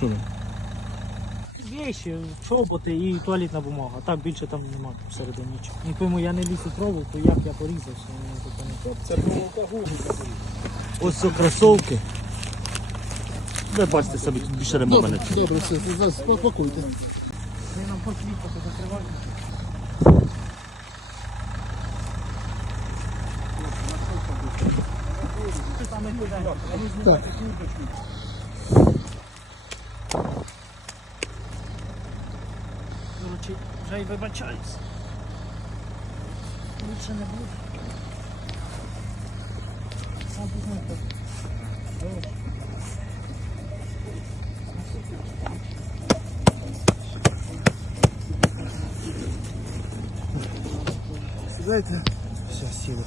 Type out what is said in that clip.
Там? Вещі, чоботи і туалетна бумага. Так більше там нема всередині нічого. Не пойму, я не ліз у проволоку, як я порізався, мені тут не Це проволока гуміка. Ось це кросовки. Ви бачите собі, тут більше нема мене. Добре, все, зараз спакуйте. Ви нам хоч вікна закривати. Так. Короче, вже й вибачаюсь. Лучше не буде. Сам знаєте. Сідайте. Все, сіли.